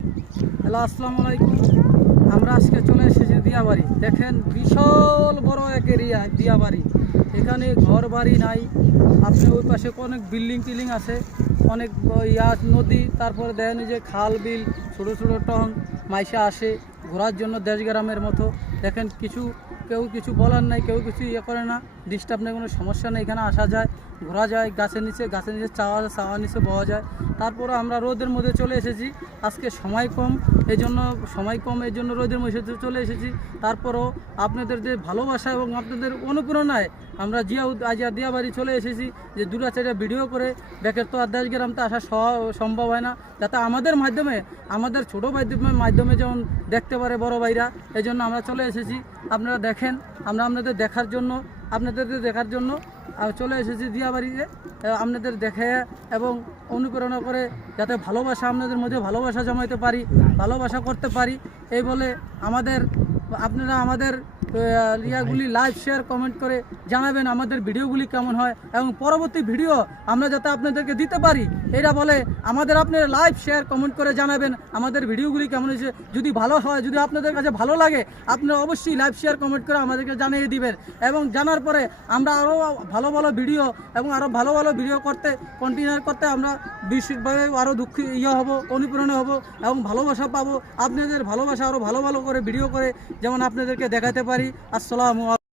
Hello, আসসালামু আলাইকুম। আমরা আজকে চলে এসেছি দিয়াবাড়ি। দেখেন বিশাল বড় এক এরিয়া দিয়াবাড়ি। এখানে ঘর বাড়ি নাই। আপনি ওই পাশে অনেক বিল্ডিং টিল্ডিং আছে, অনেক নদী, তারপরে দেখেন যে খাল বিল, ছোটো ছোটো টং মাইশা আসে ঘোরার জন্য দেশ গ্রামের মতো। দেখেন কেউ কিছু বলার নাই, কেউ কিছু করে না, ডিস্টার্ব নেই, কোনো সমস্যা নেই। এখানে আসা যায়, ঘোরা যায়, গাছের নিচে চাওয়ার নিচে বওয়া যায়। তারপরে আমরা রোদের মধ্যে চলে এসেছি। আজকে সময় কম, এই জন্য রোদের মধ্যে চলে এসেছি। তারপরও আপনাদের যে ভালোবাসা এবং আপনাদের অনুপ্রেরণায় আমরা দিয়াবাড়ি চলে এসেছি, যে দুটা চারটা ভিডিও করে ব্যাকের তো আর দেশ গ্রামতে আসা সম্ভব হয় না, যাতে আমাদের ছোটো মাধ্যমে যেমন দেখতে পারে বড় ভাইরা। এই জন্য আমরা চলে এসেছি। আপনারা দেখেন, আমরা আপনাদের দেখার জন্য চলে এসেছি দিয়াবাড়িতে। আপনাদের দেখে এবং অনুপ্রেরণা করে যাতে আপনাদের মধ্যে ভালোবাসা জমাইতে পারি, ভালোবাসা করতে পারি, এই বলে আপনারা আমাদের ইয়াগুলি লাইভ শেয়ার কমেন্ট করে জানাবেন আমাদের ভিডিওগুলি কেমন হয়, এবং পরবর্তী ভিডিও আমরা যাতে আপনাদেরকে দিতে পারি, এরা বলে আপনারা লাইভ শেয়ার কমেন্ট করে জানাবেন আমাদের ভিডিওগুলি কেমন হয়েছে। যদি ভালো হয়, যদি আপনাদের কাছে ভালো লাগে, আপনারা অবশ্যই লাইভ শেয়ার কমেন্ট করে আমাদেরকে জানিয়ে দিবেন। এবং জানার পরে আমরা আরও ভালো ভিডিও এবং আরও ভালো ভিডিও কন্টিনিউ করতে আমরা বিশেষভাবে আরও হব, অনুপ্রেরণা হব এবং ভালোবাসা পাবো। আপনাদের ভালোবাসা আরও ভালো করে ভিডিও করে যেমন আপনাদেরকে দেখাতে পারি। আসসালামু আলাইকুম।